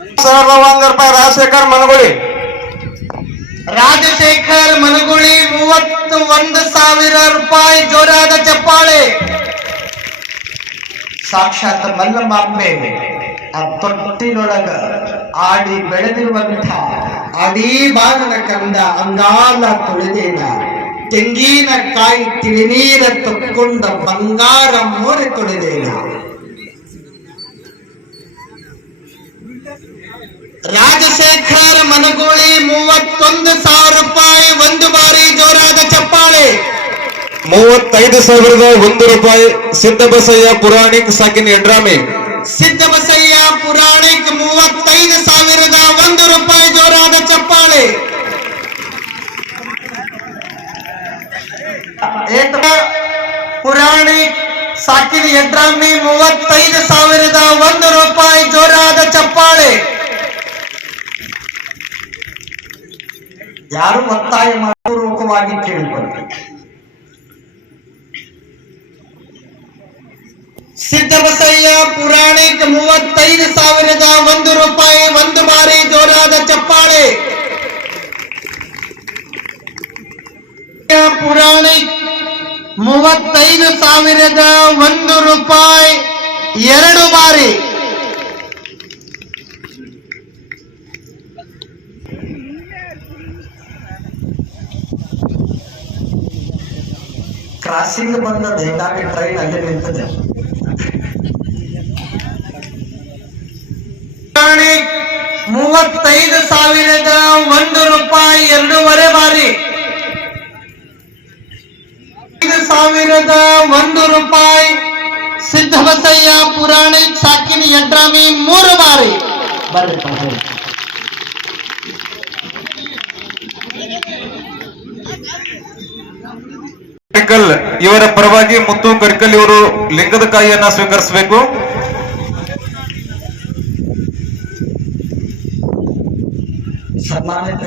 ಸಾವಿರದ ರಾಜಶೇಖರ್ ಮನಗುಳಿ. ರಾಜಶೇಖರ್ ಮನಗುಳಿ ಮೂವತ್ತು ಒಂದು ಸಾವಿರ ರೂಪಾಯಿ ಜೋರಾದ ಚಪ್ಪಾಳೆ. ಸಾಕ್ಷಾತ್ ಮಲ್ಲಮಾಂಬೆ ಆ ತೊಟ್ಟಿನೊಳಗ ಆಡಿ ಬೆಳೆದಿರುವಂತ ಅಡೀ ಬಾಣನ ಕಂದ, ಅಂಗಾಲ ತುಳಿದೇನ ತೆಂಗಿನಕಾಯಿ ತಿಳಿನೀರ ತೊಕ್ಕೊಂಡ ಬಂಗಾರ ಮೋರೆ ತೊಳೆದೇನ. ರಾಜಶೇಖರ್ ಮನಗೋಳಿ ಮೂವತ್ತೊಂದು ಸಾವಿರ ರೂಪಾಯಿ ಒಂದು ಬಾರಿ ಜೋರಾದ ಚಪ್ಪಾಳೆ. ಮೂವತ್ತೈದು ಸಾವಿರದ ಒಂದು ರೂಪಾಯಿ ಸಿದ್ದಬಸಯ್ಯ ಪುರಾಣಿಕ್ ಸಾಕಿನ ಯಡ್ರಾಮಿ ಸಿದ್ದಬಸಯ್ಯ ಪುರಾಣಿಕ್ ಮೂವತ್ತೈದು ಸಾವಿರದ ಒಂದು ರೂಪಾಯಿ ಜೋರಾದ ಚಪ್ಪಾಳೆ. ಏತ ಪುರಾಣಿಕ್ ಸಾಕಿನ ಯಡ್ರಾಮಿ ಮೂವತ್ತೈದು ಸಾವಿರದ ಒಂದು ರೂಪಾಯಿ ಜೋರಾದ ಚಪ್ಪಾಳೆ. ಯಾರು ಒತ್ತಾಯ ಪೂರ್ವಕವಾಗಿ ಕೇಳಿಕೊಂಡು ಸಿದ್ದಬಸಯ್ಯ ಪುರಾಣಿಕ ಮೂವತ್ತೈದು ಸಾವಿರದ ಒಂದು ರೂಪಾಯಿ ಒಂದು ಬಾರಿ ಜೋರಾದ ಚಪ್ಪಾಳೆ. ಮೂವತ್ತೈದು ಸಾವಿರದ ಒಂದು ರೂಪಾಯಿ ಎರಡು ಬಾರಿ. ಕ್ರಾಸಿಂಗ್ ಬಂದ ಬೆಳಗಾವಿ ಟ್ರೈನ್ ಅಲ್ಲಿ ನಿಂತದೆ ಸಾವಿರದ ಒಂದು ರೂಪಾಯಿ ಸಿದ್ಧಬಸಯ್ಯ ಪುರಾಣಿ ಸಾಕಿನ ಯಡ್ರಾಮಿ ಮೂರು ಬಾರಿ. ಬರ್ರಿ ಬರ್ರಿ. ಇವರ ಪರವಾಗಿ ಮುತ್ತು ಕರ್ಕಲ್ ಇವರು ಲಿಂಗದ ಕಾಯಿಯನ್ನ ಸ್ವೀಕರಿಸಬೇಕು. ಸನ್ಮಾನಿತ